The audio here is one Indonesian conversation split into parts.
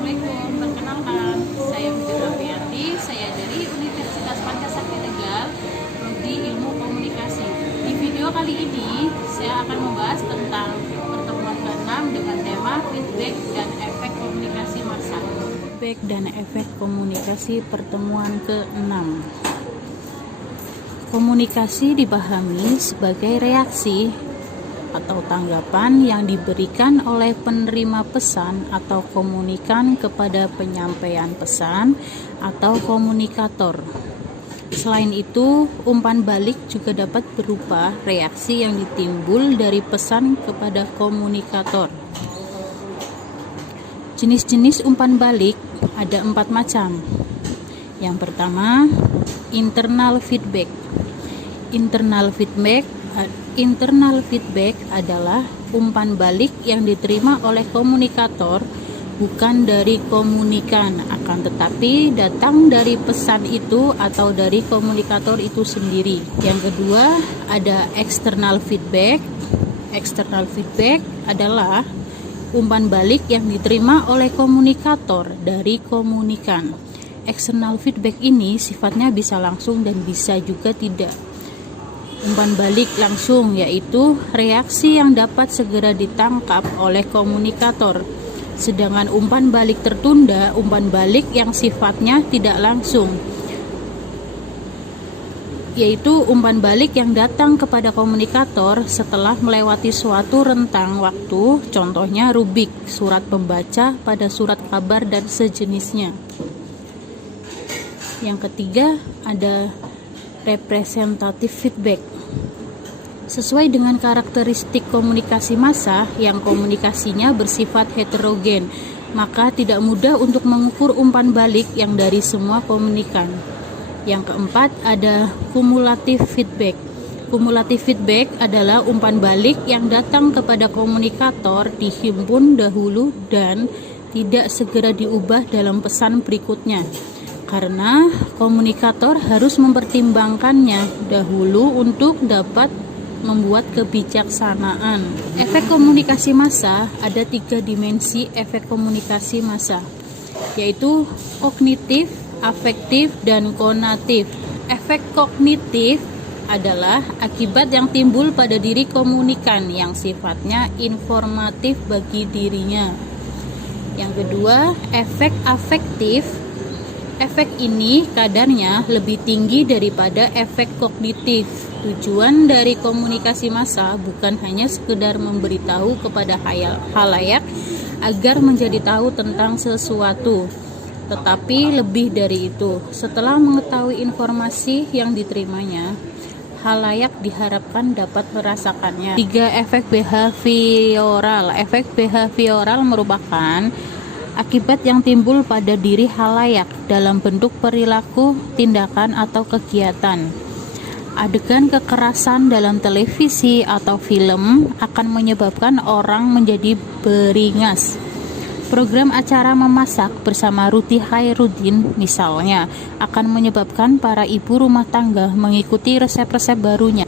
Assalamualaikum, perkenalkan, saya Bibir Afiati, saya dari Universitas Pancasakti Tegal, Prodi Ilmu Komunikasi. Di video kali ini, saya akan membahas tentang pertemuan ke-6 dengan tema feedback dan efek komunikasi massa. Feedback dan efek komunikasi pertemuan ke-6. Komunikasi dipahami sebagai reaksi atau tanggapan yang diberikan oleh penerima pesan atau komunikan kepada penyampaian pesan atau komunikator. Selain itu, umpan balik juga dapat berupa reaksi yang ditimbul dari pesan kepada komunikator. Jenis-jenis umpan balik ada 4 macam. Yang pertama, internal feedback. Internal feedback adalah umpan balik yang diterima oleh komunikator bukan dari komunikan, akan tetapi datang dari pesan itu atau dari komunikator itu sendiri. Yang kedua, ada external feedback. External feedback adalah umpan balik yang diterima oleh komunikator dari komunikan. External feedback ini sifatnya bisa langsung dan bisa juga tidak. Umpan balik langsung yaitu reaksi yang dapat segera ditangkap oleh komunikator. Sedangkan umpan balik tertunda, umpan balik yang sifatnya tidak langsung, yaitu umpan balik yang datang kepada komunikator setelah melewati suatu rentang waktu, contohnya rubrik, surat pembaca pada surat kabar dan sejenisnya. Yang ketiga ada representative feedback. Sesuai dengan karakteristik komunikasi massa yang komunikasinya bersifat heterogen, maka tidak mudah untuk mengukur umpan balik yang dari semua komunikan. Yang keempat ada cumulative feedback. Cumulative feedback adalah umpan balik yang datang kepada komunikator dihimpun dahulu dan tidak segera diubah dalam pesan berikutnya, karena komunikator harus mempertimbangkannya dahulu untuk dapat membuat kebijaksanaan. Efek komunikasi massa ada 3 dimensi efek komunikasi massa, yaitu kognitif, afektif, dan konatif. Efek kognitif adalah akibat yang timbul pada diri komunikan yang sifatnya informatif bagi dirinya. Yang kedua, efek afektif. Efek ini kadarnya lebih tinggi daripada efek kognitif. Tujuan dari komunikasi massa bukan hanya sekedar memberitahu kepada khalayak agar menjadi tahu tentang sesuatu, tetapi lebih dari itu. Setelah mengetahui informasi yang diterimanya, khalayak diharapkan dapat merasakannya. 3 efek behavioral. Efek behavioral merupakan akibat yang timbul pada diri khalayak dalam bentuk perilaku, tindakan, atau kegiatan. Adegan kekerasan dalam televisi atau film akan menyebabkan orang menjadi beringas. Program acara memasak bersama Ruti Khairuddin misalnya akan menyebabkan para ibu rumah tangga mengikuti resep-resep barunya.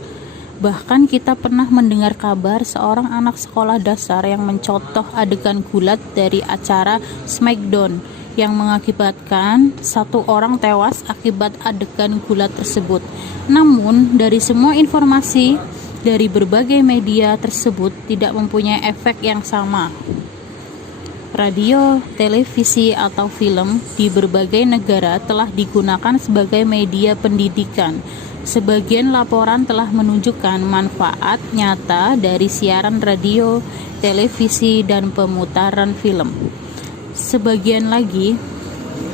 Bahkan kita pernah mendengar kabar seorang anak sekolah dasar yang mencontoh adegan gulat dari acara Smackdown yang mengakibatkan 1 orang tewas akibat adegan gulat tersebut. Namun, dari semua informasi dari berbagai media tersebut tidak mempunyai efek yang sama. Radio, televisi, atau film di berbagai negara telah digunakan sebagai media pendidikan. Sebagian laporan telah menunjukkan manfaat nyata dari siaran radio, televisi, dan pemutaran film. Sebagian lagi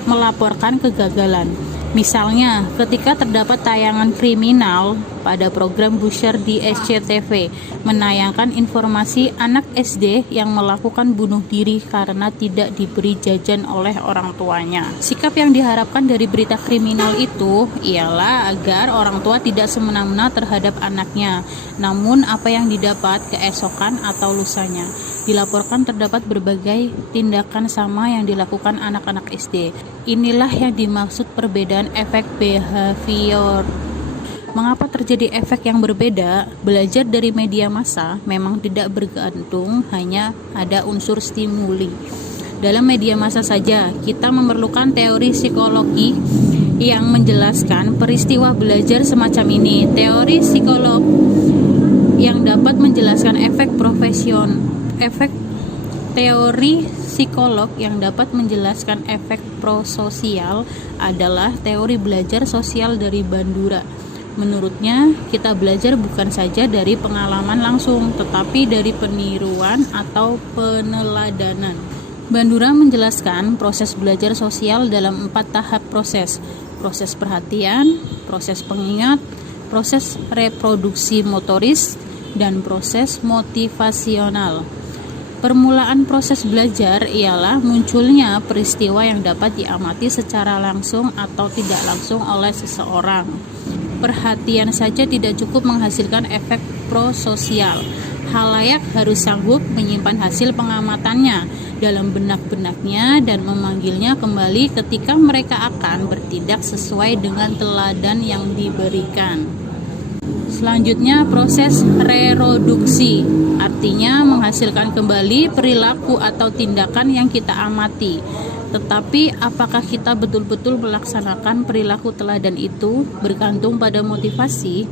melaporkan kegagalan. Misalnya, ketika terdapat tayangan kriminal pada program Buzzer di SCTV menayangkan informasi anak SD yang melakukan bunuh diri karena tidak diberi jajan oleh orang tuanya. Sikap yang diharapkan dari berita kriminal itu ialah agar orang tua tidak semena-mena terhadap anaknya. Namun, apa yang didapat keesokan atau lusanya? Dilaporkan terdapat berbagai tindakan sama yang dilakukan anak-anak SD. Inilah yang dimaksud perbedaan efek behavior. Mengapa terjadi efek yang berbeda? Belajar dari media massa memang tidak bergantung hanya ada unsur stimuli, Dalam media massa saja, kita memerlukan teori psikologi yang menjelaskan peristiwa belajar semacam ini. Teori psikolog yang dapat menjelaskan teori psikolog yang dapat menjelaskan efek prososial adalah teori belajar sosial dari Bandura. Menurutnya, kita belajar bukan saja dari pengalaman langsung, tetapi dari peniruan atau peneladanan. Bandura menjelaskan proses belajar sosial dalam 4 tahap proses perhatian, proses pengingat, proses reproduksi motoris, dan proses motivasional. Permulaan proses belajar ialah munculnya peristiwa yang dapat diamati secara langsung atau tidak langsung oleh seseorang. Perhatian saja tidak cukup menghasilkan efek prososial. Khalayak harus sanggup menyimpan hasil pengamatannya dalam benak-benaknya dan memanggilnya kembali ketika mereka akan bertindak sesuai dengan teladan yang diberikan. Selanjutnya, proses reproduksi, artinya menghasilkan kembali perilaku atau tindakan yang kita amati. Tetapi apakah kita betul-betul melaksanakan perilaku teladan itu bergantung pada motivasi.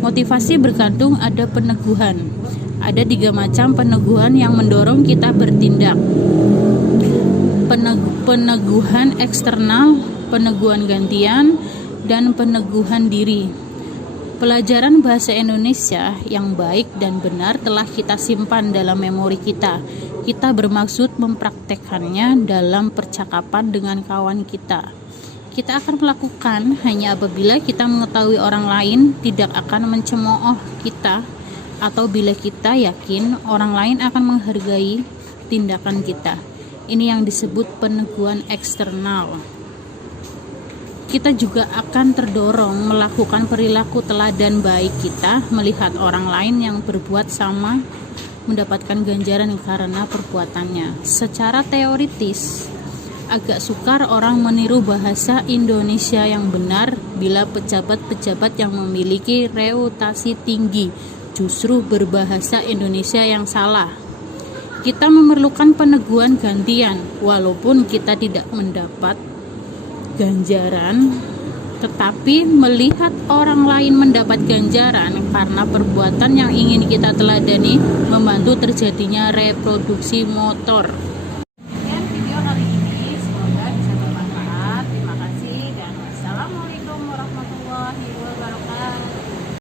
Motivasi bergantung ada peneguhan. Ada 3 macam peneguhan yang mendorong kita bertindak. Peneguhan eksternal, peneguhan gantian, dan peneguhan diri. Pelajaran bahasa Indonesia yang baik dan benar telah kita simpan dalam memori kita. Kita bermaksud mempraktekkannya dalam percakapan dengan kawan kita. Kita akan melakukan hanya apabila kita mengetahui orang lain tidak akan mencemooh kita, atau bila kita yakin orang lain akan menghargai tindakan kita. Ini yang disebut peneguhan eksternal. Kita juga akan terdorong melakukan perilaku teladan baik kita melihat orang lain yang berbuat sama mendapatkan ganjaran karena perbuatannya. Secara teoritis, agak sukar orang meniru bahasa Indonesia yang benar bila pejabat-pejabat yang memiliki reputasi tinggi justru berbahasa Indonesia yang salah. Kita memerlukan peneguhan gantian, walaupun kita tidak mendapat ganjaran, tetapi melihat orang lain mendapat ganjaran karena perbuatan yang ingin kita teladani membantu terjadinya reproduksi motor.